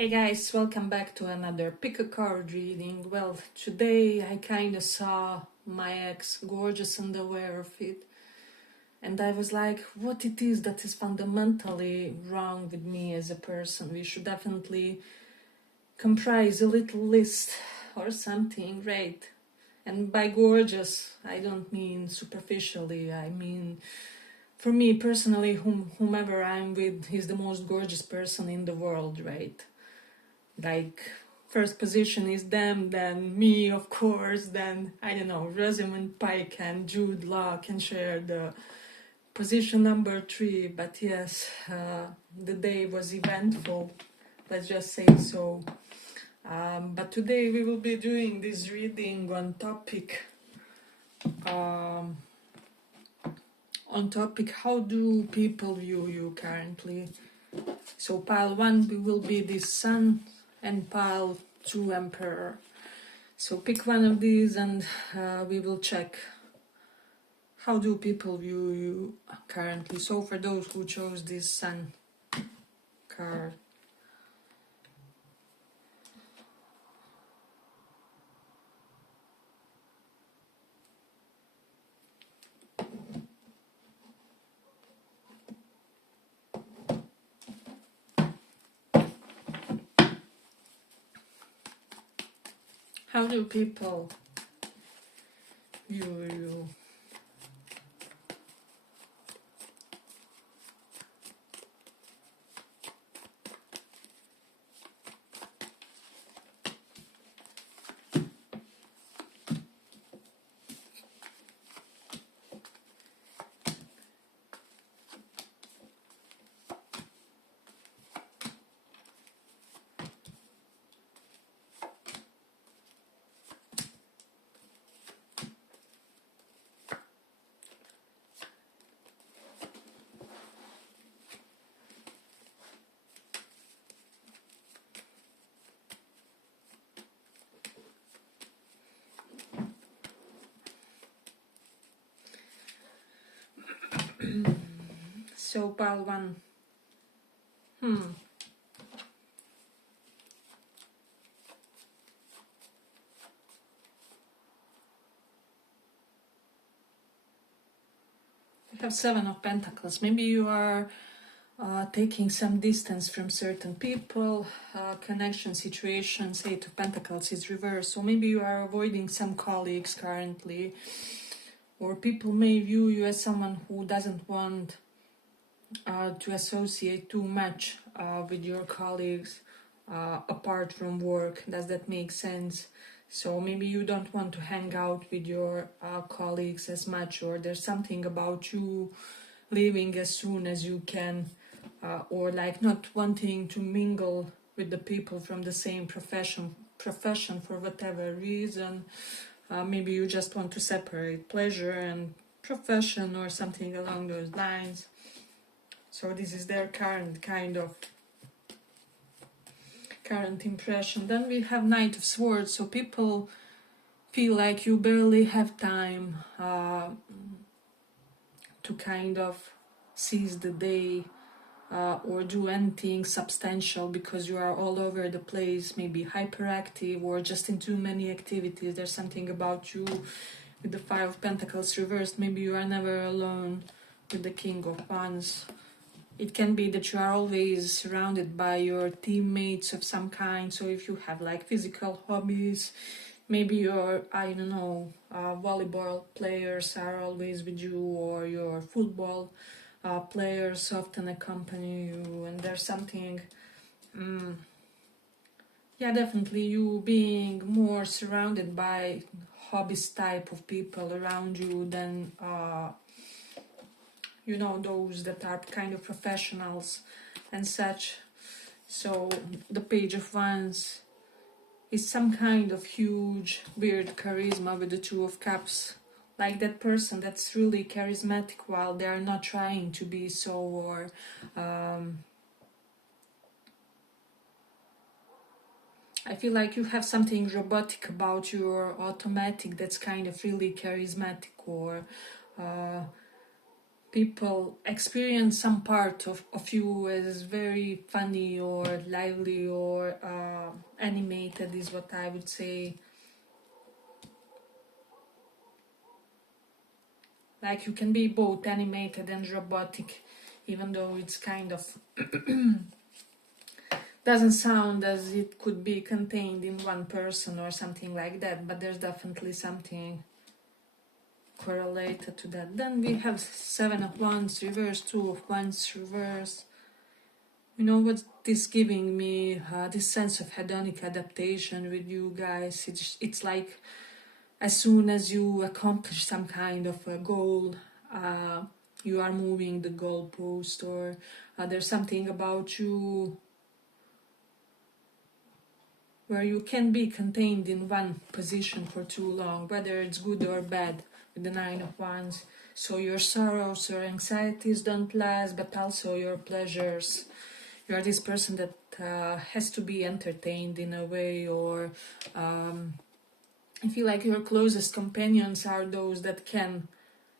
Hey guys, welcome back to another pick a card reading. Well, today I kind of saw my ex gorgeous and aware of it, and I was like, what it is that is fundamentally wrong with me as a person. We should definitely comprise a little list or something, right? And by gorgeous, I don't mean superficially, I mean for me personally, whomever I'm with is the most gorgeous person in the world, right? Like, first position is them, then me, of course, then I don't know, Rosamund Pike and Jude Law can share the position number 3. But yes, the day was eventful, let's just say so. But today we will be doing this reading on topic how do people view you currently. So pile 1 will be the Sun and pile 2 Emperor. So pick one of these and we will check how do people view you currently. So for those who chose this Sun card, how do people view you? So pile 1. We have 7 of Pentacles. Maybe you are taking some distance from certain people, connection situations. 8 of Pentacles is reversed. So maybe you are avoiding some colleagues currently, or people may view you as someone who doesn't want to associate too much with your colleagues apart from work. Does that make sense? So maybe you don't want to hang out with your colleagues as much, or there's something about you leaving as soon as you can, or like not wanting to mingle with the people from the same profession for whatever reason. Maybe you just want to separate pleasure and profession or something along those lines. So this is their current impression. Then we have Knight of Swords. So people feel like you barely have time to kind of seize the day or do anything substantial, because you are all over the place, maybe hyperactive or just in too many activities. There's something about you with the 5 of Pentacles reversed. Maybe you are never alone with the King of Wands. It can be that you are always surrounded by your teammates of some kind. So if you have like physical hobbies, maybe your, I don't know, volleyball players are always with you, or your football players often accompany you, and there's something, definitely you being more surrounded by hobbies type of people around you than those that are kind of professionals and such. So the Page of Wands is some kind of huge, weird charisma with the 2 of Cups. Like that person that's really charismatic while they are not trying to be so, or I feel like you have something robotic about you, or automatic, that's kind of really charismatic, or people experience some part of you as very funny or lively or animated, is what I would say. Like you can be both animated and robotic, even though it's kind of doesn't sound as it could be contained in one person or something like that, but there's definitely something correlated to that. Then we have Seven of Wands reverse, Two of Wands reverse. You know what this giving me? This sense of hedonic adaptation with you guys. It's like as soon as you accomplish some kind of a goal, you are moving the goalpost, or there's something about you where you can be contained in one position for too long, whether it's good or bad, with the Nine of Wands. So your sorrows or anxieties don't last, but also your pleasures. You are this person that has to be entertained in a way, or I feel like your closest companions are those that can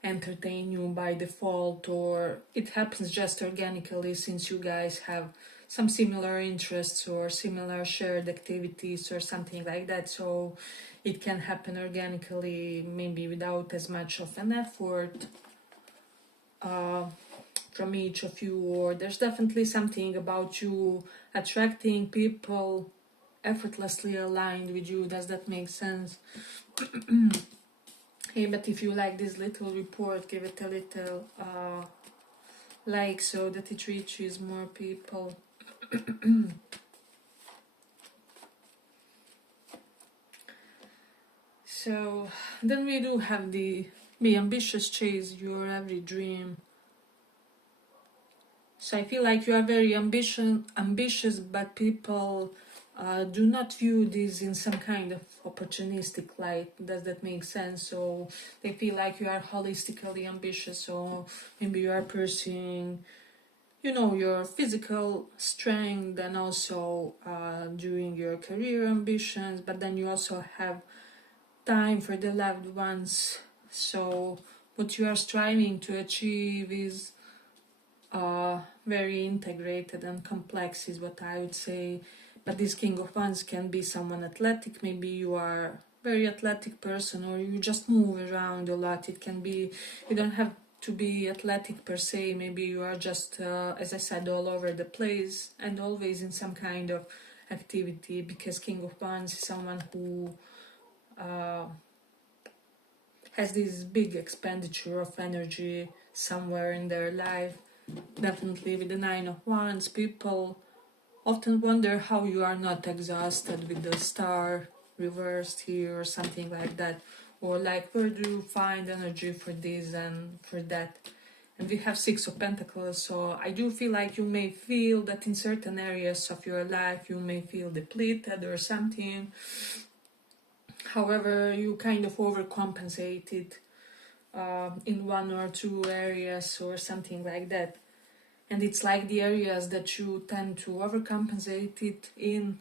entertain you by default, or it happens just organically since you guys have some similar interests or similar shared activities or something like that. So it can happen organically, maybe without as much of an effort from each of you. Or there's definitely something about you attracting people effortlessly aligned with you. Does that make sense? Hey, but if you like this little report, give it a little like so that it reaches more people. So then we do have the be ambitious, chase your every dream. So I feel like you are very ambitious, but people do not view this in some kind of opportunistic light. Does that make sense? So they feel like you are holistically ambitious, so maybe you are pursuing, you know, your physical strength and also doing your career ambitions, but then you also have time for the loved ones. So what you are striving to achieve is very integrated and complex, is what I would say. But this King of Wands can be someone athletic. Maybe you are very athletic person, or you just move around a lot. It can be, you don't have to be athletic per se. Maybe you are just, as I said, all over the place and always in some kind of activity, because King of Wands is someone who has this big expenditure of energy somewhere in their life. Definitely with the Nine of Wands, people often wonder how you are not exhausted with the star reversed here or something like that, or like where do you find energy for this and for that. And we have Six of Pentacles, so I do feel like you may feel that in certain areas of your life you may feel depleted or something. However, you kind of overcompensated in one or two areas or something like that. And it's like the areas that you tend to overcompensate it in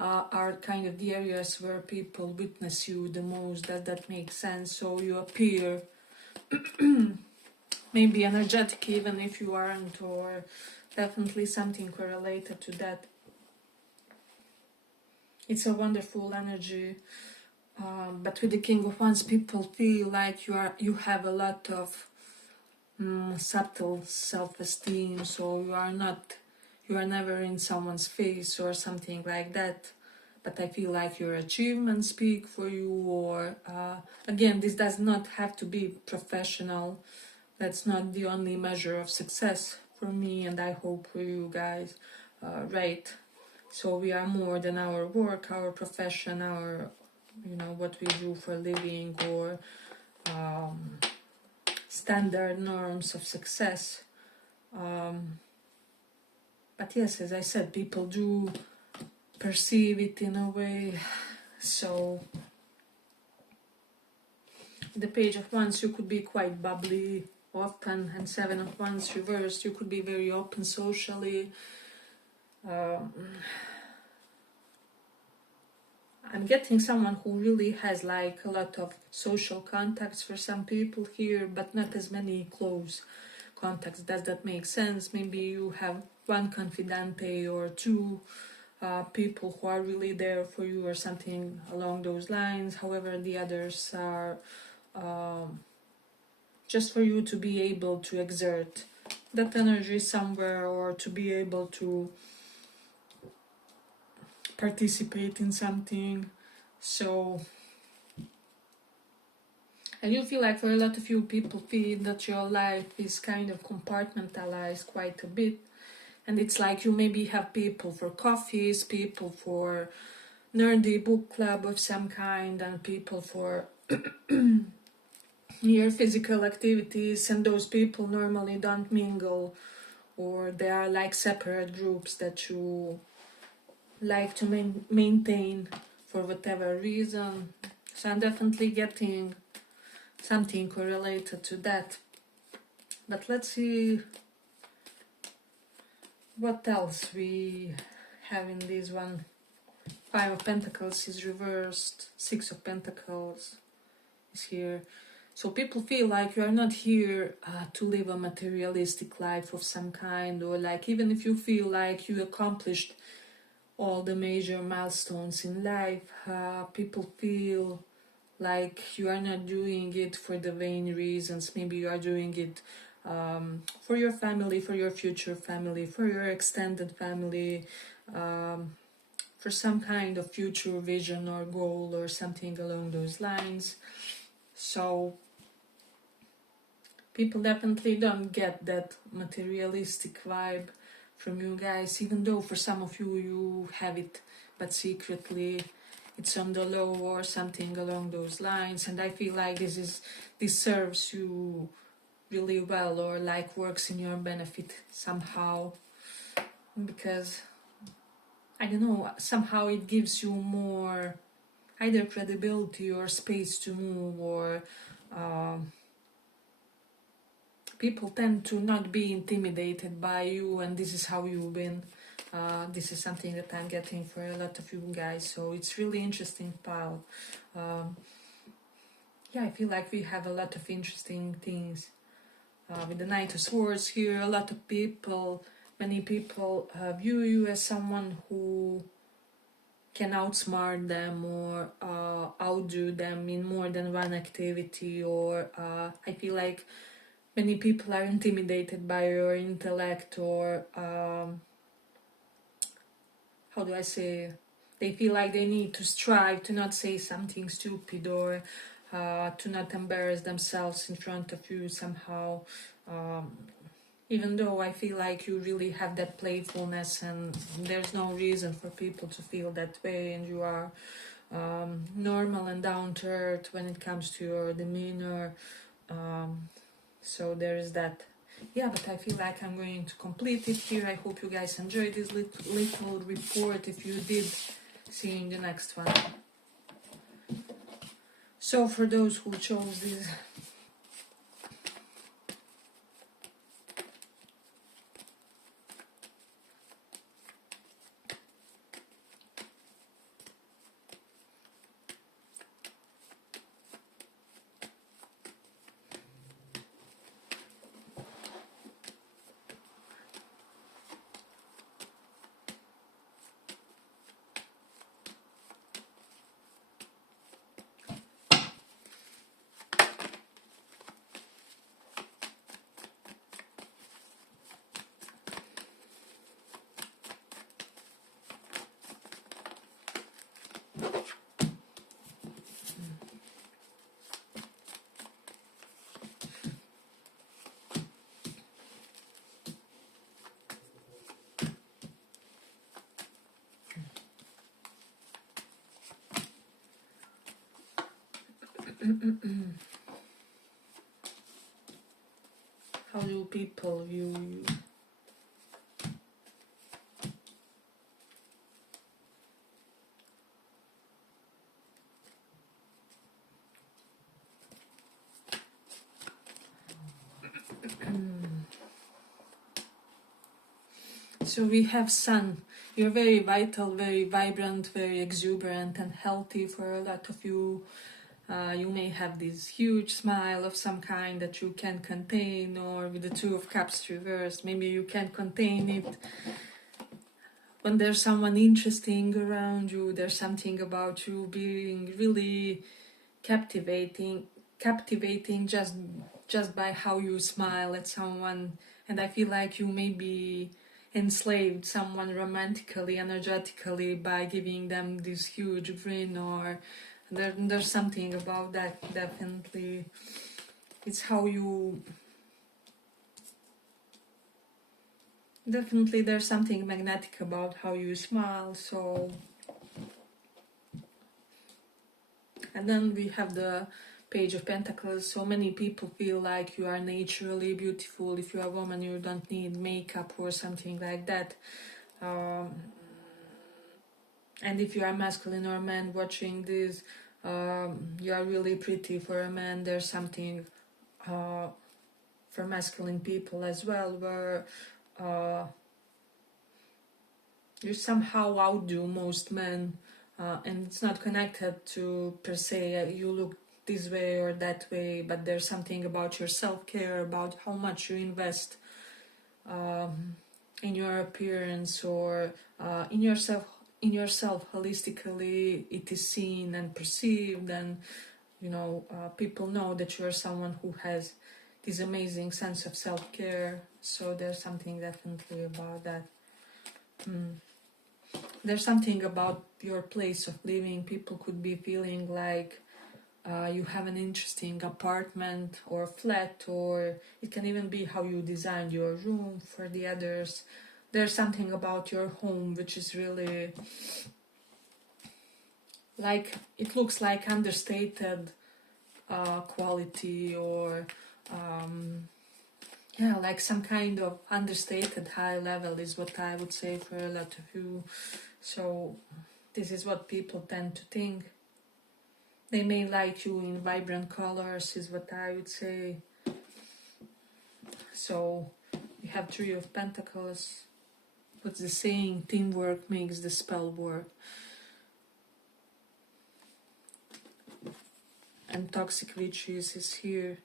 are kind of the areas where people witness you the most. Does that make sense? So you appear maybe energetic even if you aren't, or definitely something correlated to that. It's a wonderful energy. But with the King of Wands, people feel like you have a lot of subtle self-esteem, so you are never in someone's face or something like that. But I feel like your achievements speak for you, or again, this does not have to be professional. That's not the only measure of success for me, and I hope for you guys, right? So we are more than our work, our profession, our, you know, what we do for a living, or standard norms of success. But yes, as I said, people do perceive it in a way. So the Page of Wands, you could be quite bubbly often, and Seven of Wands reversed, you could be very open socially. I'm getting someone who really has like a lot of social contacts for some people here, but not as many close contacts. Does that make sense? Maybe you have one confidante or two people who are really there for you or something along those lines. However, the others are just for you to be able to exert that energy somewhere, or to be able to participate in something. So and you feel like for a lot of you, people feel that your life is kind of compartmentalized quite a bit. And it's like you maybe have people for coffees, people for nerdy book club of some kind, and people for your physical activities. And those people normally don't mingle, or they are like separate groups that you like to maintain for whatever reason. So I'm definitely getting something correlated to that. But let's see what else we have in this one. 5 of Pentacles is reversed, 6 of Pentacles is here. So people feel like you are not here to live a materialistic life of some kind, or like even if you feel like you accomplished all the major milestones in life, people feel like you are not doing it for the vain reasons. Maybe you are doing it for your family, for your future family, for your extended family, for some kind of future vision or goal or something along those lines. So people definitely don't get that materialistic vibe from you guys, even though for some of you, you have it, but secretly it's on the low or something along those lines. And I feel like this serves you really well, or like works in your benefit somehow, because I don't know, somehow it gives you more either credibility or space to move, or people tend to not be intimidated by you, and this is how you win. This is something that I'm getting for a lot of you guys, so it's really interesting pile. Yeah, I feel like we have a lot of interesting things with the Knight of Swords here. A lot of people, many people view you as someone who can outsmart them or outdo them in more than one activity, or I feel like many people are intimidated by your intellect, or how do I say, they feel like they need to strive to not say something stupid, or to not embarrass themselves in front of you somehow, even though I feel like you really have that playfulness, and there's no reason for people to feel that way, and you are normal and down to earth when it comes to your demeanor. So there is that. Yeah, but I feel like I'm going to complete it here. I hope you guys enjoyed this little report. If you did, see you in the next one. So for those who chose this, how do people view you? So we have Sun. You're very vital, very vibrant, very exuberant and healthy for a lot of you. You may have this huge smile of some kind that you can contain, or with the Two of Cups reversed, maybe you can contain it. When there's someone interesting around you, there's something about you being really captivating just by how you smile at someone. And I feel like you may be enslaved someone romantically, energetically, by giving them this huge grin, or there's something about that, definitely. It's how you... Definitely there's something magnetic about how you smile, so... And then we have the Page of Pentacles. So many people feel like you are naturally beautiful. If you are a woman, you don't need makeup or something like that. And if you are masculine or man watching this, you are really pretty for a man. There's something for masculine people as well, where you somehow outdo most men, and it's not connected to per se you look this way or that way, but there's something about your self-care, about how much you invest in your appearance, or in yourself holistically. It is seen and perceived, and people know that you are someone who has this amazing sense of self-care. So there's something definitely about that. There's something about your place of living. People could be feeling like you have an interesting apartment or flat, or it can even be how you designed your room for the others. There's something about your home which is really like, it looks like understated quality, or like some kind of understated high level is what I would say for a lot of you. So this is what people tend to think. They may like you in vibrant colors, is what I would say. So we have Three of Pentacles. What's the saying? Teamwork makes the spell work. And Toxic Witches is here.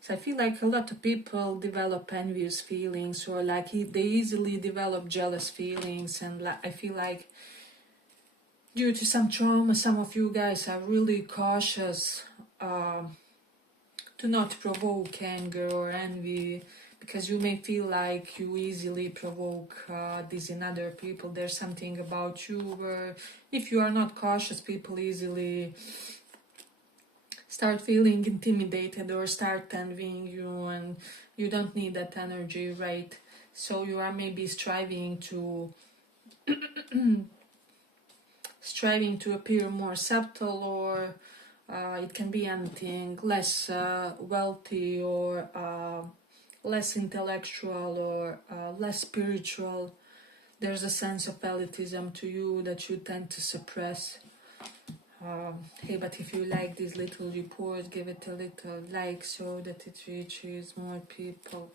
So I feel like a lot of people develop envious feelings, or like they easily develop jealous feelings, and I feel like due to some trauma, some of you guys are really cautious to not provoke anger or envy, because you may feel like you easily provoke this in other people. There's something about you where if you are not cautious, people easily start feeling intimidated or start envying you, and you don't need that energy, right? So you are maybe striving to appear more subtle, or it can be anything, less wealthy, or less intellectual, or less spiritual. There's a sense of elitism to you that you tend to suppress. Hey, but if you like this little report, give it a little like so that it reaches more people.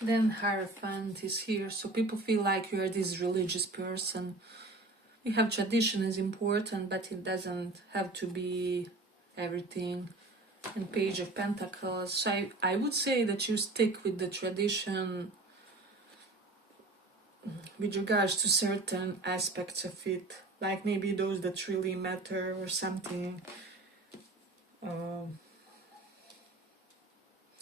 Then Hierophant is here, so people feel like you are this religious person. We have tradition is important, but it doesn't have to be everything. And Page of Pentacles. So I would say that you stick with the tradition with regards to certain aspects of it, like maybe those that really matter or something.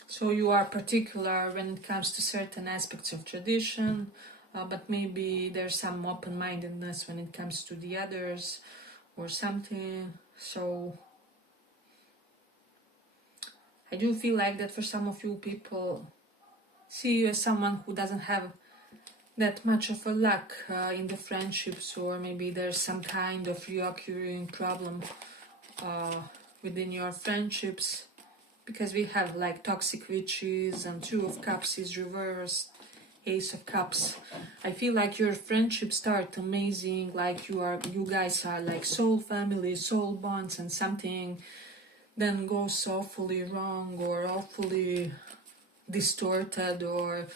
So you are particular when it comes to certain aspects of tradition, but maybe there's some open-mindedness when it comes to the others or something. So I do feel like that for some of you, people see you as someone who doesn't have that much of a luck in the friendships, or maybe there's some kind of reoccurring problem within your friendships, because we have like Toxic Witches, and Two of Cups is reversed, Ace of Cups. I feel like your friendships start amazing, like you guys are like soul family, soul bonds, and something then goes awfully wrong or awfully distorted, or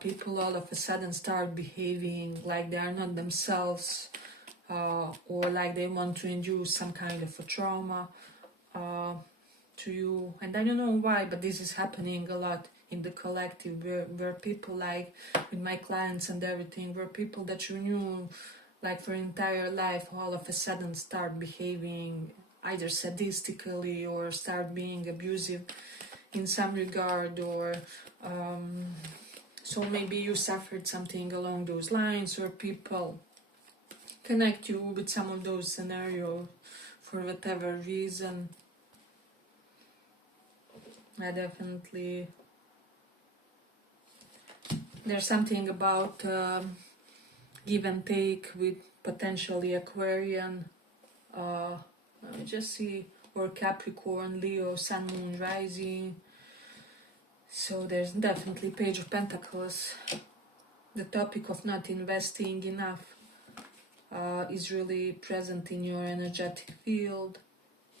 people all of a sudden start behaving like they are not themselves, or like they want to induce some kind of a trauma to you. And I don't know why, but this is happening a lot in the collective, where people, like with my clients and everything, where people that you knew like for entire life all of a sudden start behaving either sadistically or start being abusive in some regard, or so maybe you suffered something along those lines, or people connect you with some of those scenarios for whatever reason. I definitely, there's something about give and take with potentially Aquarian, let me just see, or Capricorn, Leo, Sun, Moon, Rising. So there's definitely Page of Pentacles. The topic of not investing enough is really present in your energetic field.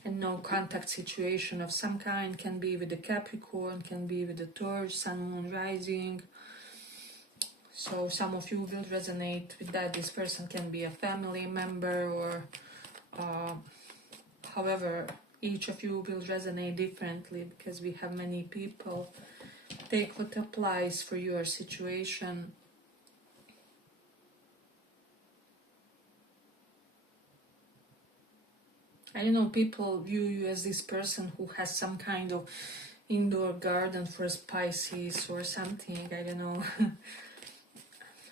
And no contact situation of some kind, can be with the Capricorn, can be with the Taurus, Sun, Moon, Rising. So some of you will resonate with that. This person can be a family member, or however, each of you will resonate differently because we have many people. Take what applies for your situation. I don't know, people view you as this person who has some kind of indoor garden for spices or something, I don't know,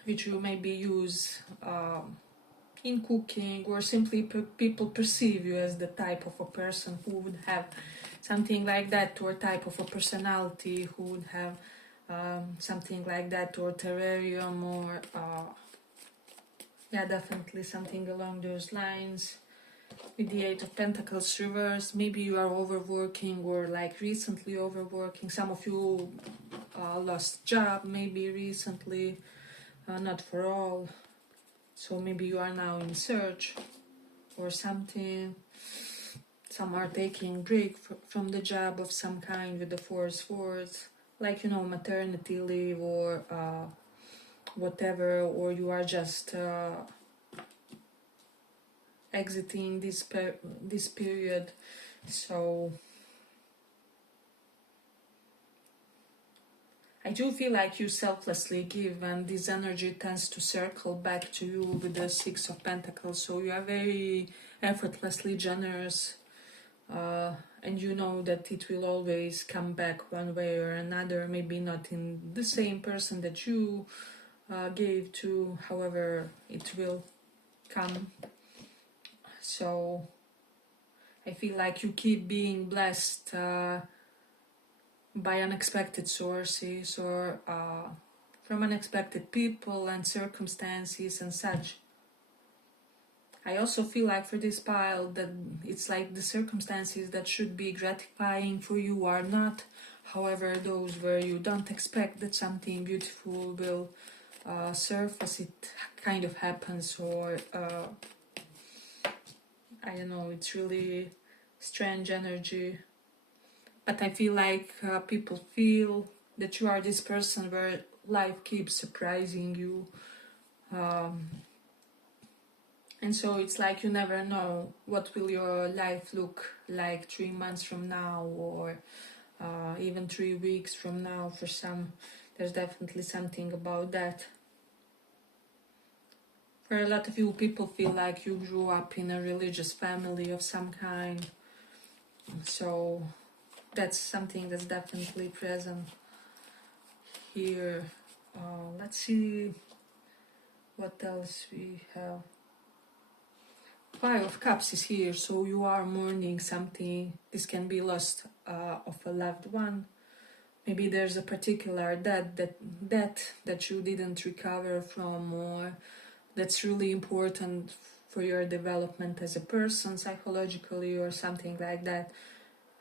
which you maybe use in cooking, or simply people perceive you as the type of a person who would have something like that, or type of a personality who would have something like that, or terrarium, or yeah, definitely something along those lines. With the Eight of Pentacles reversed, maybe you are overworking, or like recently overworking. Some of you lost job maybe recently, not for all. So maybe you are now in search or something. Some are taking break from the job of some kind with the Four of Swords, like, you know, maternity leave, or whatever, or you are just exiting this period. So I do feel like you selflessly give, and this energy tends to circle back to you with the Six of Pentacles. So you are very effortlessly generous, and you know that it will always come back one way or another. Maybe not in the same person that you gave to, however, it will come. So I feel like you keep being blessed by unexpected sources, or from unexpected people and circumstances and such. I also feel like for this pile that it's like the circumstances that should be gratifying for you are not. However, those where you don't expect that something beautiful will surface, it kind of happens, or I don't know, it's really strange energy. But I feel like people feel that you are this person where life keeps surprising you. And so it's like you never know what will your life look like 3 months from now, or even 3 weeks from now. For some, there's definitely something about that. For a lot of you, people feel like you grew up in a religious family of some kind. So that's something that's definitely present here. Let's see what else we have. Five of Cups is here, so you are mourning something. This can be loss of a loved one. Maybe there's a particular debt that you didn't recover from, or that's really important for your development as a person psychologically, or something like that.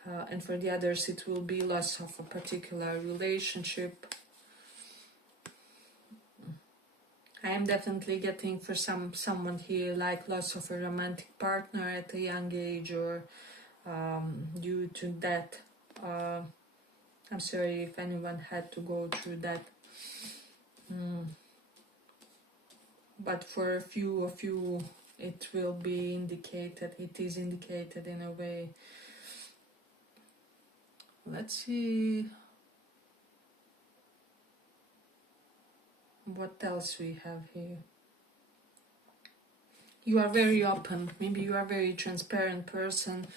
And for the others, it will be loss of a particular relationship. I am definitely getting for someone here like loss of a romantic partner at a young age, or due to that I'm sorry if anyone had to go through that. But for a few of you, it will be indicated, it is indicated in a way. Let's see what else we have here. You are very open, maybe you are a very transparent person,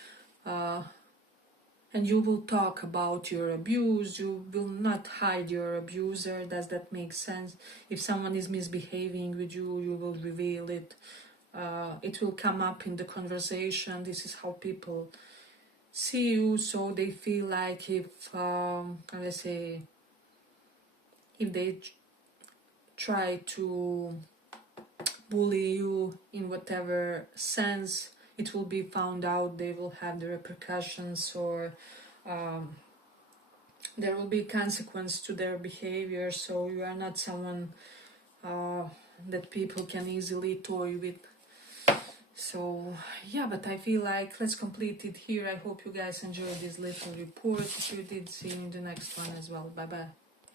and you will talk about your abuse, you will not hide your abuser. Does that make sense? If someone is misbehaving with you, you will reveal it. It will come up in the conversation. This is how people see you, so they feel like if, let's say, if they try to bully you in whatever sense, it will be found out, they will have the repercussions, or there will be consequence to their behavior. So you are not someone that people can easily toy with. So yeah, but I feel like let's complete it here. I hope you guys enjoyed this little report. If you did, see you in the next one as well. Bye bye.